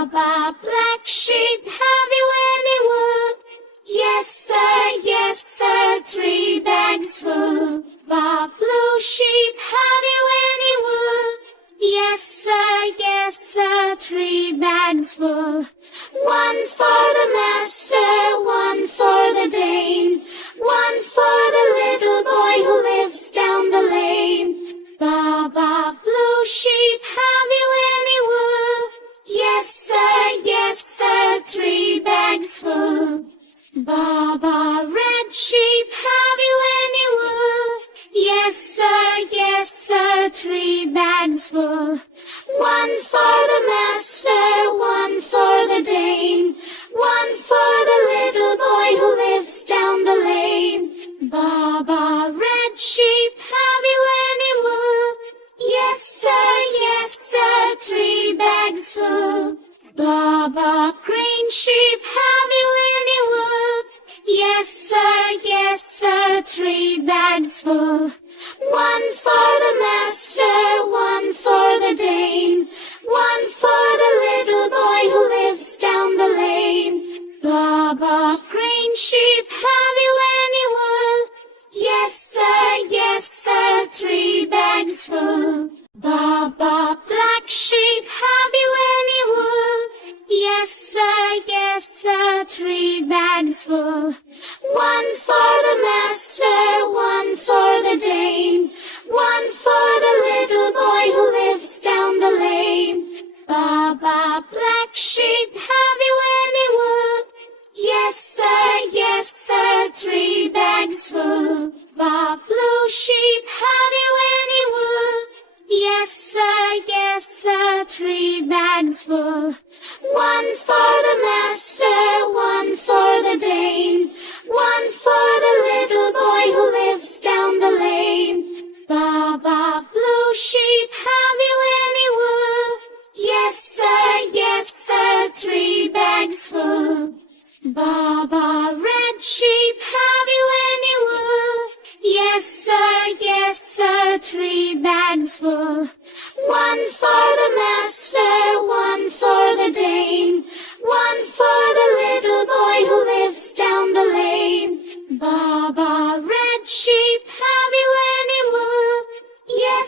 Baba, black sheep, have you any wool? Yes sir, 3 bags full. Bob, blue sheep, have you any wool? Yes sir, 3 bags full. 1 for the master, 1 for the Dane, 1 for the little boy who lives down the lane. Baba, blue sheep, have you any wool? Yes sir, 3 bags full. Baba, red sheep, have you any wool? Yes sir, 3 bags full. 1 for the master, 1 for the Dane, 1 for the little boy who lives down the lane. Baba, red sheep, have you any wool? Yes sir, 3 bags full. Baba, green sheep, have you any wool? Yes sir, 3 bags full. 1 for the master, 1 for the Dane, 1 for the little boy who lives down the lane. Baba, green sheep, have you any wool? Yes sir, 3 bags full. Baba, black sheep, have you any wool? Yes sir, 3 bags full. 1 for the master, 1 for the Dane, 1 for the little boy who lives down the lane. Baba, black sheep, have you any wool? Yes sir, 3 bags full. Bob, blue sheep, have you any wool? Yes sir, 3 bags full. 1 for the master, 1 for the Dane, 1 for the little boy who lives down the lane. Baba, blue sheep, have you any wool? Yes sir, 3 bags full. Baba, red sheep, have you any wool? Yes sir, 3 bags full. 1 for the master, 1 for the Dane, 1 for the little boy who lives down the lane. Baba, red sheep, have you any wool? Yes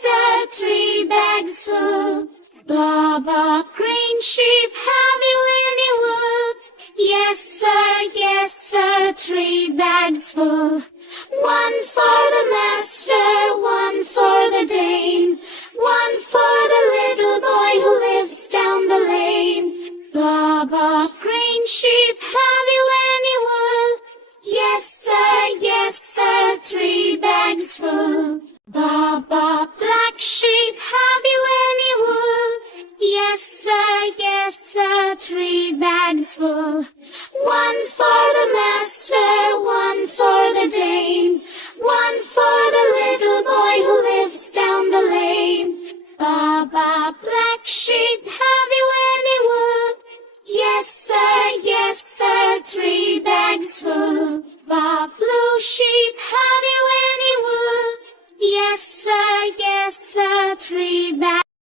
sir, 3 bags full. Baba, green sheep, have you any wool? Yes sir, 3 bags full. 1 for the master, 1 for the Dane, 1 for the little boy who lives down the lane. Baba, green sheep, have you any wool? Yes sir, 3 bags full. Baba, black sheep, have you any wool? Yes sir, 3 bags full. 1 for the master, 1 for the Dane, 1 for the little boy who lives down the lane. Baba, black sheep, have you any wool? Yes sir, 3 bags full. Bob, blue sheep, have you any wool? Yes sir, 3 bags